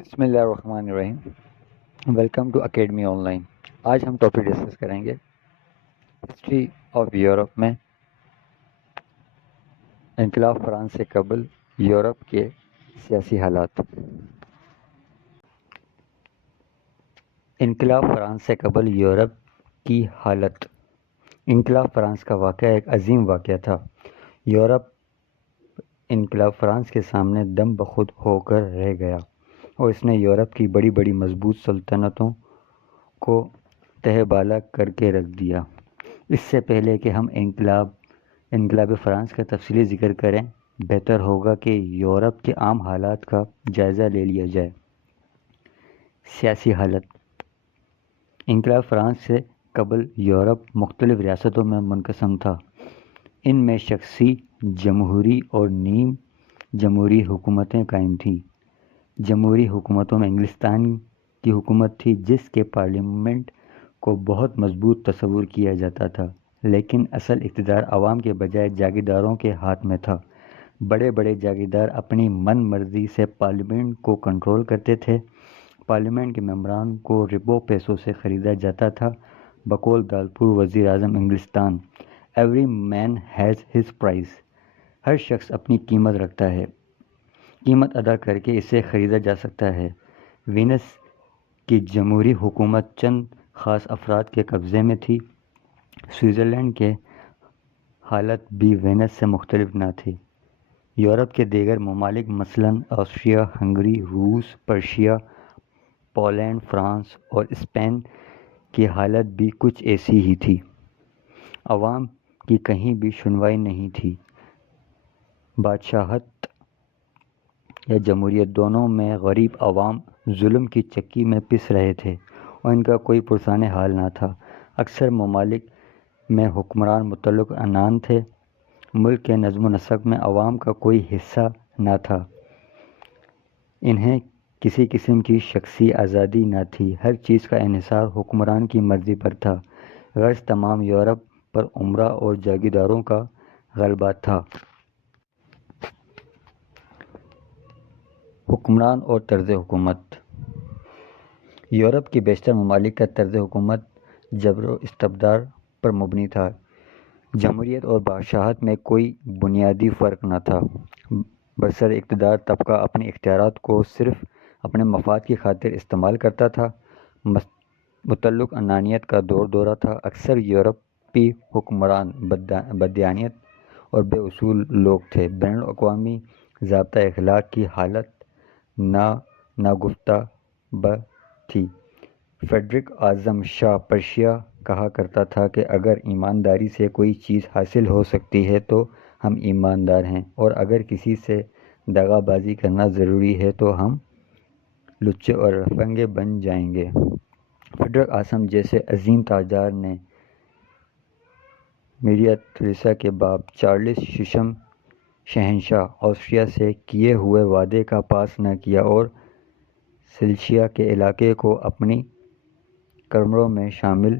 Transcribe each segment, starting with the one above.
بسم اللہ الرحمن الرحیم۔ Welcome to academy online. آج ہم ٹاپک ڈسکس کریں گے ہسٹری آف یورپ میں انقلاب فرانس سے قبل یورپ کے سیاسی حالات۔ انقلاب فرانس سے قبل یورپ کی حالت۔ انقلاب فرانس کا واقعہ ایک عظیم واقعہ تھا۔ یورپ انقلاب فرانس کے سامنے دم بخود ہو کر رہ گیا اور اس نے یورپ کی بڑی بڑی مضبوط سلطنتوں کو تہہ بالا کر کے رکھ دیا۔ اس سے پہلے کہ ہم انقلاب فرانس کا تفصیلی ذکر کریں، بہتر ہوگا کہ یورپ کے عام حالات کا جائزہ لے لیا جائے۔ سیاسی حالت۔ انقلاب فرانس سے قبل یورپ مختلف ریاستوں میں منقسم تھا۔ ان میں شخصی، جمہوری اور نیم جمہوری حکومتیں قائم تھیں۔ جمہوری حکومتوں میں انگلستان کی حکومت تھی، جس کے پارلیمنٹ کو بہت مضبوط تصور کیا جاتا تھا، لیکن اصل اقتدار عوام کے بجائے جاگیرداروں کے ہاتھ میں تھا۔ بڑے بڑے جاگیردار اپنی من مرضی سے پارلیمنٹ کو کنٹرول کرتے تھے۔ پارلیمنٹ کے ممبران کو ربوں پیسوں سے خریدا جاتا تھا۔ بقول دالپور وزیر اعظم انگلستان، every man has his price, ہر شخص اپنی قیمت رکھتا ہے، قیمت ادا کر کے اسے خریدا جا سکتا ہے۔ وینس کی جمہوری حکومت چند خاص افراد کے قبضے میں تھی۔ سوئٹزرلینڈ کے حالت بھی وینس سے مختلف نہ تھی۔ یورپ کے دیگر ممالک مثلاً آسٹریا ہنگری، روس، پرشیا، پولینڈ، فرانس اور اسپین کی حالت بھی کچھ ایسی ہی تھی۔ عوام کی کہیں بھی سنوائی نہیں تھی۔ بادشاہت یا جمہوریت دونوں میں غریب عوام ظلم کی چکی میں پس رہے تھے اور ان کا کوئی پرسان حال نہ تھا۔ اکثر ممالک میں حکمران مطلق عنان تھے۔ ملک کے نظم و نسق میں عوام کا کوئی حصہ نہ تھا۔ انہیں کسی قسم کی شخصی آزادی نہ تھی۔ ہر چیز کا انحصار حکمران کی مرضی پر تھا۔ غرض تمام یورپ پر امرا اور جاگیرداروں کا غلبہ تھا۔ حکمران اور طرز حکومت۔ یورپ کے بیشتر ممالک کا طرز حکومت جبر و استبداد پر مبنی تھا۔ جمہوریت اور بادشاہت میں کوئی بنیادی فرق نہ تھا۔ برسر اقتدار طبقہ اپنے اختیارات کو صرف اپنے مفاد کی خاطر استعمال کرتا تھا۔ مطلق عنانیت کا دور دورہ تھا۔ اکثر یورپی حکمران بددیانت اور بے اصول لوگ تھے۔ بین الاقوامی ضابطۂ اخلاق کی حالت ناگفتہ تھی۔ فریڈرک اعظم شاہ پرشیا کہا کرتا تھا کہ اگر ایمانداری سے کوئی چیز حاصل ہو سکتی ہے تو ہم ایماندار ہیں، اور اگر کسی سے دغا بازی کرنا ضروری ہے تو ہم لچے اور لفنگے بن جائیں گے۔ فریڈرک اعظم جیسے عظیم تاجدار نے میریا تھریسا کے باپ چارلس ششم شہنشاہ آسٹریا سے کیے ہوئے وعدے کا پاس نہ کیا اور سلشیا کے علاقے کو اپنی قرمروں میں شامل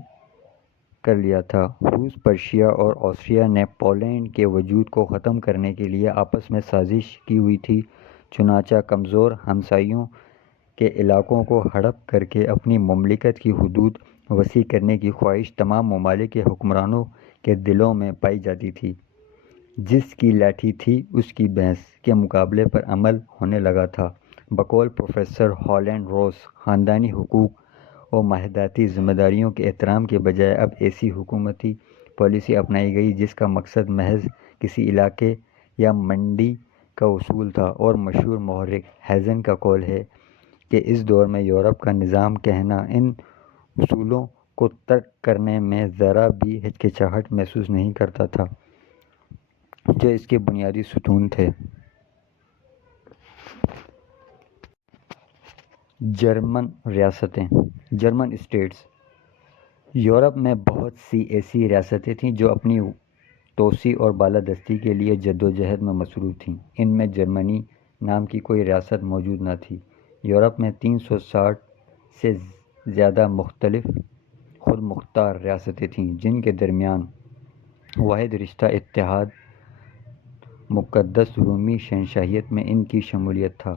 کر لیا تھا۔ روس، پرشیا اور آسٹریا نے پولینڈ کے وجود کو ختم کرنے کے لیے آپس میں سازش کی ہوئی تھی۔ چنانچہ کمزور ہمسائیوں کے علاقوں کو ہڑپ کر کے اپنی مملکت کی حدود وسیع کرنے کی خواہش تمام ممالک کے حکمرانوں کے دلوں میں پائی جاتی تھی۔ جس کی لاٹھی تھی اس کی بھینس کے مقابلے پر عمل ہونے لگا تھا۔ بقول پروفیسر ہالینڈ روس، خاندانی حقوق اور ماحولیاتی ذمہ داریوں کے احترام کے بجائے اب ایسی حکومتی پالیسی اپنائی گئی جس کا مقصد محض کسی علاقے یا منڈی کا اصول تھا، اور مشہور محرک ہیزن کا قول ہے کہ اس دور میں یورپ کا نظام کہنا ان اصولوں کو ترک کرنے میں ذرا بھی ہچکچاہٹ محسوس نہیں کرتا تھا جو اس کے بنیادی ستون تھے۔ جرمن ریاستیں، جرمن اسٹیٹس۔ یورپ میں بہت سی ایسی ریاستیں تھیں جو اپنی توسیع اور بالادستی کے لیے جدوجہد میں مصروف تھیں۔ ان میں جرمنی نام کی کوئی ریاست موجود نہ تھی۔ یورپ میں 360 سے زیادہ مختلف خود مختار ریاستیں تھیں جن کے درمیان واحد رشتہ اتحاد مقدس رومی شہنشاہیت میں ان کی شمولیت تھا۔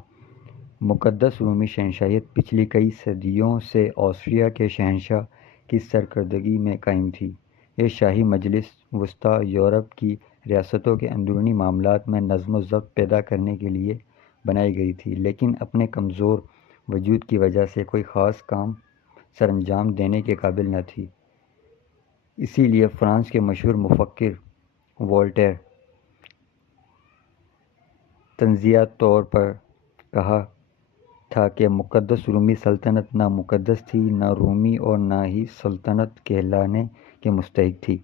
مقدس رومی شہنشاہیت پچھلی کئی صدیوں سے آسٹریا کے شہنشاہ کی سرکردگی میں قائم تھی۔ یہ شاہی مجلس وسطیٰ یورپ کی ریاستوں کے اندرونی معاملات میں نظم و ضبط پیدا کرنے کے لیے بنائی گئی تھی، لیکن اپنے کمزور وجود کی وجہ سے کوئی خاص کام سر انجام دینے کے قابل نہ تھی۔ اسی لیے فرانس کے مشہور مفکر وولٹیر طنزیہ طور پر کہا تھا کہ مقدس رومی سلطنت نہ مقدس تھی، نہ رومی اور نہ ہی سلطنت کہلانے کے مستحق تھی۔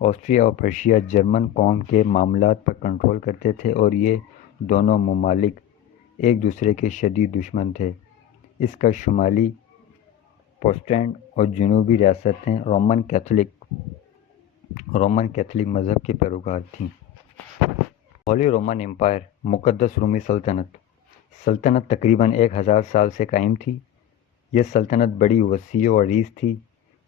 آسٹریا اور پرشیا جرمن قوم کے معاملات پر کنٹرول کرتے تھے اور یہ دونوں ممالک ایک دوسرے کے شدید دشمن تھے۔ اس کا شمالی پروٹسٹنٹ اور جنوبی ریاستیں رومن کیتھولک مذہب کے پیروکار تھیں۔ ہولی رومن امپائر مقدس رومی سلطنت تقریباً 1000 سال سے قائم تھی۔ یہ سلطنت بڑی وسیع و عریض تھی۔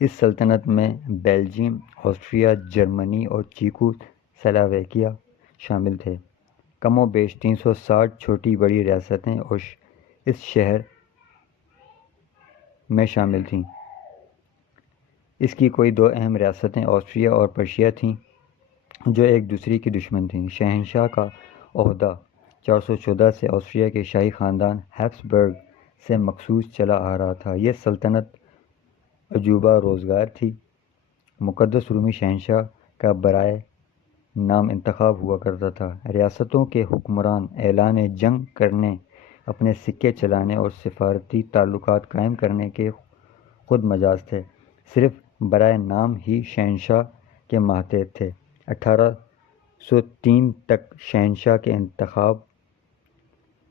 اس سلطنت میں بیلجیم، آسٹریا، جرمنی اور چیکو سلواکیہ شامل تھے۔ کم و بیش 360 چھوٹی بڑی ریاستیں اس شہر میں شامل تھیں۔ اس کی کوئی دو اہم ریاستیں آسٹریا اور پرشیا تھیں جو ایک دوسرے کی دشمن تھیں۔ شہنشاہ کا عہدہ 414 سے آسٹریا کے شاہی خاندان ہیبسبرگ سے مخصوص چلا آ رہا تھا۔ یہ سلطنت عجوبہ روزگار تھی۔ مقدس رومی شہنشاہ کا برائے نام انتخاب ہوا کرتا تھا۔ ریاستوں کے حکمران اعلان جنگ کرنے، اپنے سکے چلانے اور سفارتی تعلقات قائم کرنے کے خود مجاز تھے، صرف برائے نام ہی شہنشاہ کے ماتحت تھے۔ 1803 تک شہنشاہ کے انتخاب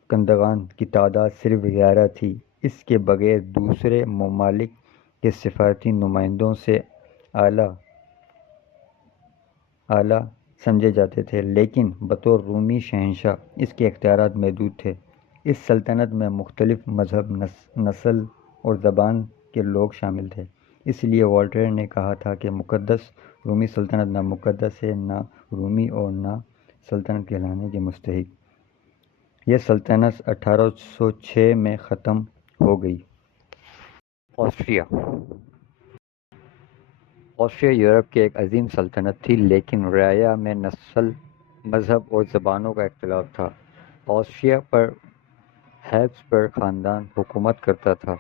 کنندگان کی تعداد صرف 11 تھی۔ اس کے بغیر دوسرے ممالک کے سفارتی نمائندوں سے اعلیٰ سمجھے جاتے تھے، لیکن بطور رومی شہنشاہ اس کے اختیارات محدود تھے۔ اس سلطنت میں مختلف مذہب، نسل اور زبان کے لوگ شامل تھے۔ اس لیے وولٹیر نے کہا تھا کہ مقدس رومی سلطنت نہ مقدس ہے، نہ رومی اور نہ سلطنت کہلانے کے مستحق۔ یہ سلطنت 1806 میں ختم ہو گئی۔ آسٹریا یورپ کی ایک عظیم سلطنت تھی، لیکن رعایا میں نسل، مذہب اور زبانوں کا اختلاف تھا۔ آسٹریا پر ہیبسبرگ خاندان حکومت کرتا تھا۔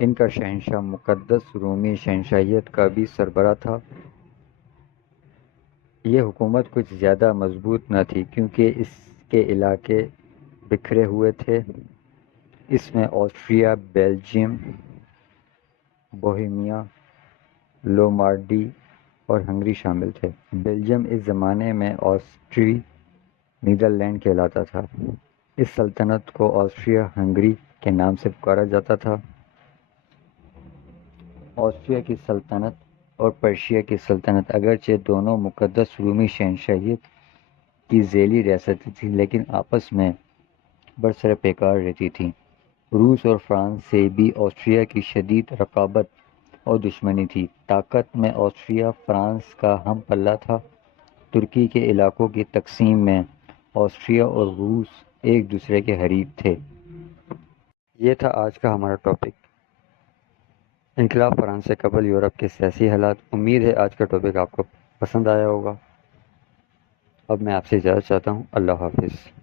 ان کا شہنشاہ مقدس رومی شہنشاہیت کا بھی سربراہ تھا۔ یہ حکومت کچھ زیادہ مضبوط نہ تھی کیونکہ اس کے علاقے بکھرے ہوئے تھے۔ اس میں آسٹریا، بیلجیم، بوہیمیا، لومبارڈی اور ہنگری شامل تھے۔ بیلجیم اس زمانے میں آسٹری نیدرلینڈ کہلاتا تھا۔ اس سلطنت کو آسٹریا ہنگری کے نام سے پکارا جاتا تھا۔ آسٹریا کی سلطنت اور پرشیا کی سلطنت اگرچہ دونوں مقدس رومی شہنشاہیت کی ذیلی ریاستیں تھیں، لیکن آپس میں برسر پیکار رہتی تھیں۔ روس اور فرانس سے بھی آسٹریا کی شدید رقابت اور دشمنی تھی۔ طاقت میں آسٹریا فرانس کا ہم پلہ تھا۔ ترکی کے علاقوں کی تقسیم میں آسٹریا اور روس ایک دوسرے کے حریف تھے۔ یہ تھا آج کا ہمارا ٹاپک، انقلاب فرانس سے قبل یورپ کے سیاسی حالات۔ امید ہے آج کا ٹاپک آپ کو پسند آیا ہوگا۔ اب میں آپ سے اجازت چاہتا ہوں۔ اللہ حافظ۔